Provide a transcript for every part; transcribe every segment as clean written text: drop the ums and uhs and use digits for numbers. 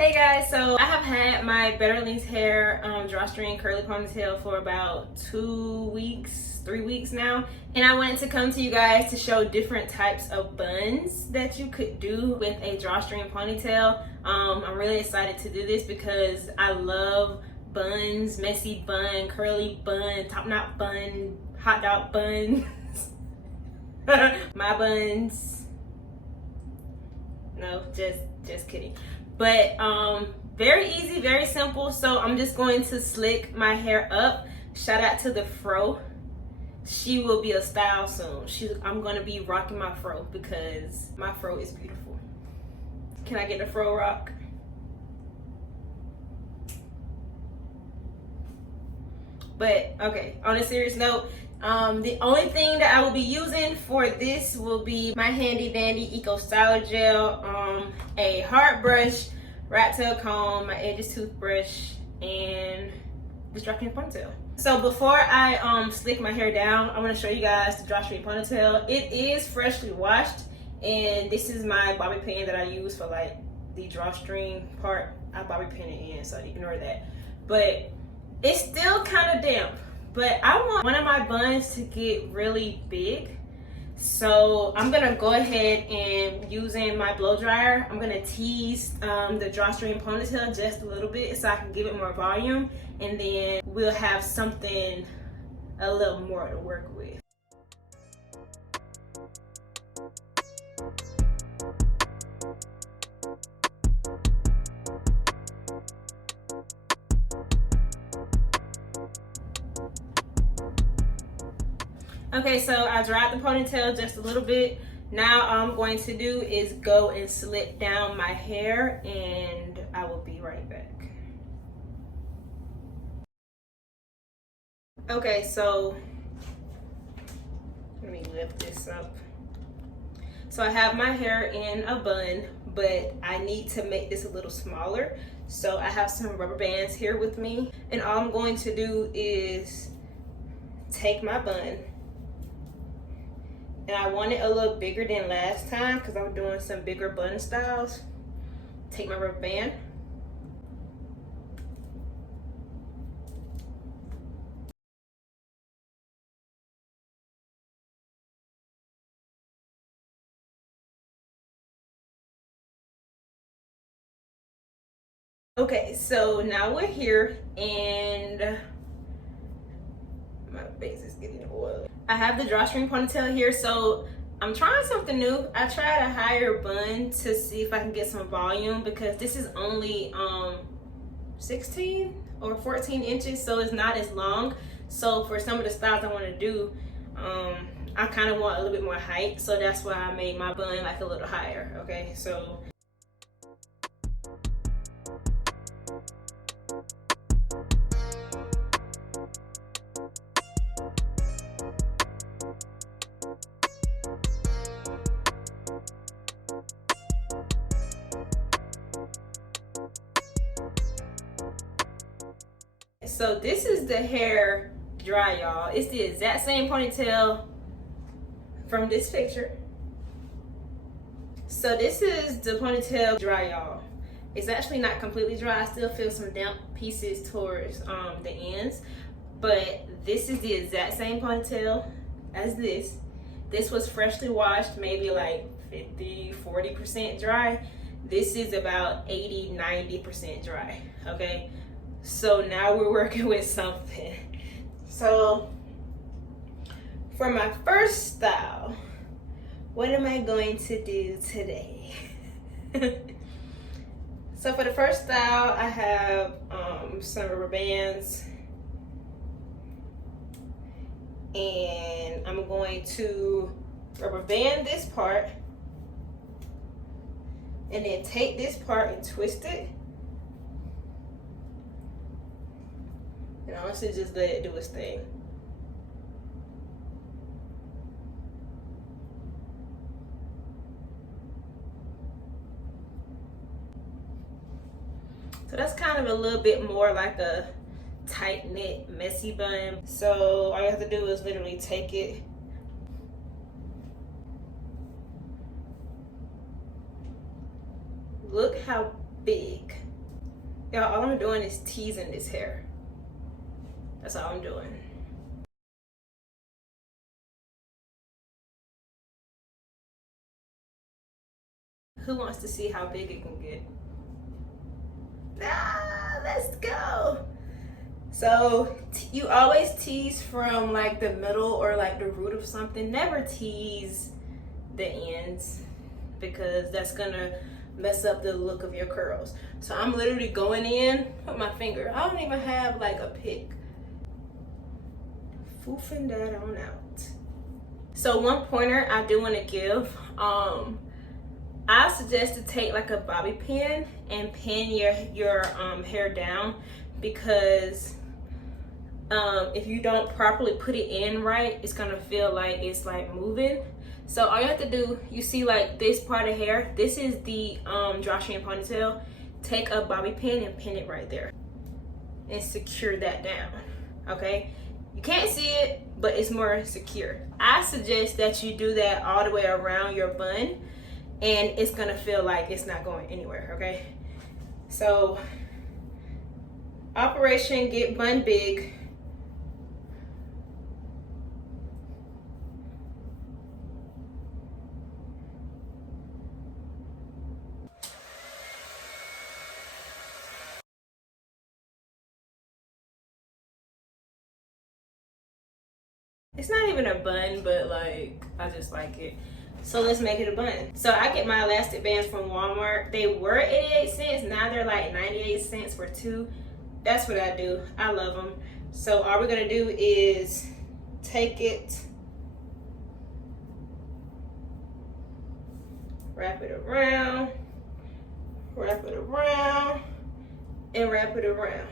Hey guys, so I have had my BETTERLENGTH hair drawstring curly ponytail for about 2 weeks, 3 weeks now, and I wanted to come to you guys to show different types of buns that you could do with a drawstring ponytail. I'm really excited to do this because I love buns, messy bun, curly bun, top knot bun, hot dog buns. My buns, no, just kidding. But very easy, very simple. So I'm just going to slick my hair up. Shout out to the fro. She will be a style soon. I'm gonna be rocking my fro because my fro is beautiful. Can I get a fro rock? But okay, on a serious note, the only thing that I will be using for this will be my handy dandy Eco Styler Gel, a hard brush, rat tail comb, my edges toothbrush, and this drawstring ponytail. So before I slick my hair down, I want to show you guys the drawstring ponytail. It is freshly washed, and this is my bobby pin that I use for like the drawstring part. I bobby pin it in, so ignore that. But it's still kind of damp. But I want one of my buns to get really big. So I'm gonna go ahead and using my blow dryer, I'm gonna tease the drawstring ponytail just a little bit so I can give it more volume, and then we'll have something a little more to work with. Okay, so I dried the ponytail just a little bit. Now all I'm going to do is go and slick down my hair, and I will be right back. Okay, so let me lift this up. So I have my hair in a bun, but I need to make this a little smaller. So I have some rubber bands here with me, and all I'm going to do is take my bun. And I want it a little bigger than last time because I'm doing some bigger bun styles. Take my rubber band. Okay, so now we're here and my face is getting oily. I have the drawstring ponytail here, so I'm trying something new. I tried a higher bun to see if I can get some volume because this is only 16 or 14 inches, so it's not as long. So for some of the styles I want to do, I kind of want a little bit more height, so that's why I made my bun like a little higher. Okay, so so this is the hair dry, y'all. It's the exact same ponytail from this picture. So this is the ponytail dry, y'all. It's actually not completely dry. I still feel some damp pieces towards the ends, but this is the exact same ponytail as this. This was freshly washed, maybe like 50-40% dry. This is about 80-90% dry. Okay, so now we're working with something. So for my first style, what am I going to do today? So for the first style, I have some rubber bands, and I'm going to rubber band this part and then take this part and twist it. And honestly, just let it do its thing. So that's kind of a little bit more like a tight knit, messy bun. So all you have to do is literally take it, look how big Y'all, all I'm doing is teasing this hair. That's all I'm doing. Who wants to see how big it can get? Let's go. So you always tease from like the middle or like the root of something. Never tease the ends, because that's gonna mess up the look of your curls. So I'm literally going in with my finger. I don't even have like a pick. Foofing that on out. So one pointer I do want to give, I suggest to take like a bobby pin and pin your hair down, because if you don't properly put it in right, it's gonna feel like it's like moving. So all you have to do, you see like this part of hair, this is the drawstring ponytail. Take a bobby pin and pin it right there and secure that down. Okay, you can't see it, but it's more secure. I suggest that you do that all the way around your bun, and it's gonna feel like it's not going anywhere. Okay, so Operation Get Bun Big. It's not even a bun, but like I just like it. So let's make it a bun. So I get my elastic bands from Walmart. They were 88 cents. Now they're like 98 cents for two. That's what I do. I love them. So all we're gonna do is take it, wrap it around, wrap it around, and wrap it around.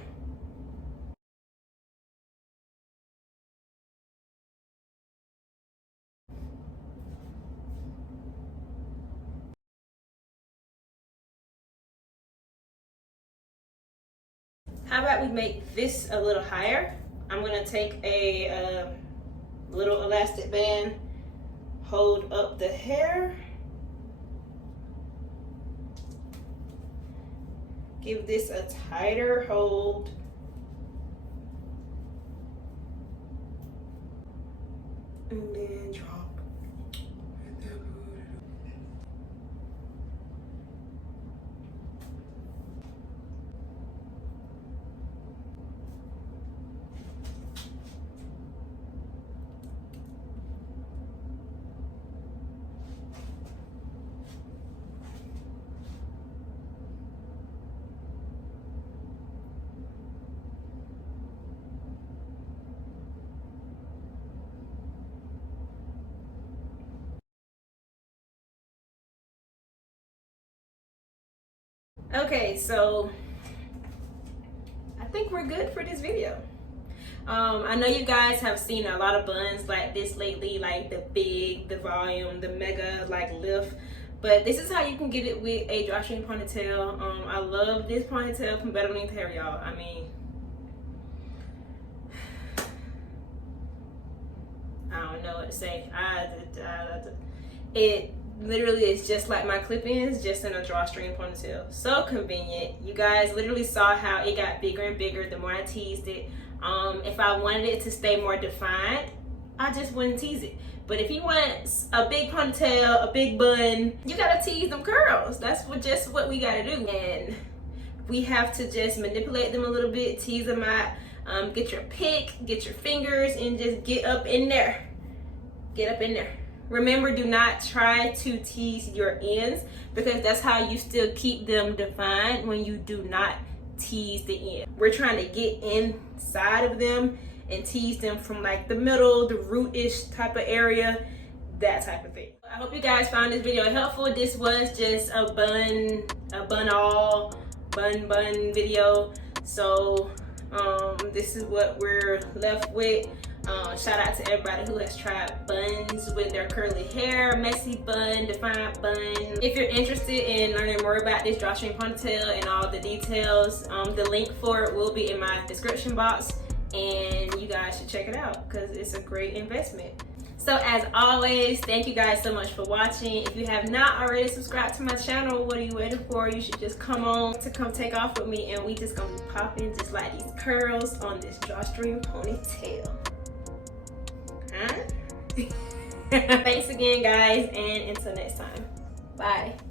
How about we make this a little higher? I'm gonna take a little elastic band, hold up the hair, give this a tighter hold, and then drop. Okay, so I think we're good for this video. I know you guys have seen a lot of buns like this lately, like the big, the volume, the mega like lift, but this is how you can get it with a drawstring ponytail. I love this ponytail from BETTERLENGTH hair, y'all. I mean, I don't know what to say. It literally is just like my clip-ins, just in a drawstring ponytail. So convenient. You guys literally saw how it got bigger and bigger the more I teased it. If I wanted it to stay more defined, I just wouldn't tease it. But if you want a big ponytail, a big bun, you gotta tease them curls. That's just what we gotta do. And we have to just manipulate them a little bit, tease them out. Get your pick, get your fingers, and just get up in there. Get up in there. Remember, do not try to tease your ends, because that's how you still keep them defined when you do not tease the end. We're trying to get inside of them and tease them from like the middle, the root-ish type of area, that type of thing. I hope you guys found this video helpful. This was just a bun video. So this is what we're left with. Shout out to everybody who has tried buns with their curly hair, messy bun, defined bun. If you're interested in learning more about this drawstring ponytail and all the details, the link for it will be in my description box, and you guys should check it out because it's a great investment. So as always, thank you guys so much for watching. If you have not already subscribed to my channel, what are you waiting for? You should just come take off with me, and we just gonna be popping just like these curls on this drawstring ponytail. Huh? Thanks again, guys, and until next time. Bye.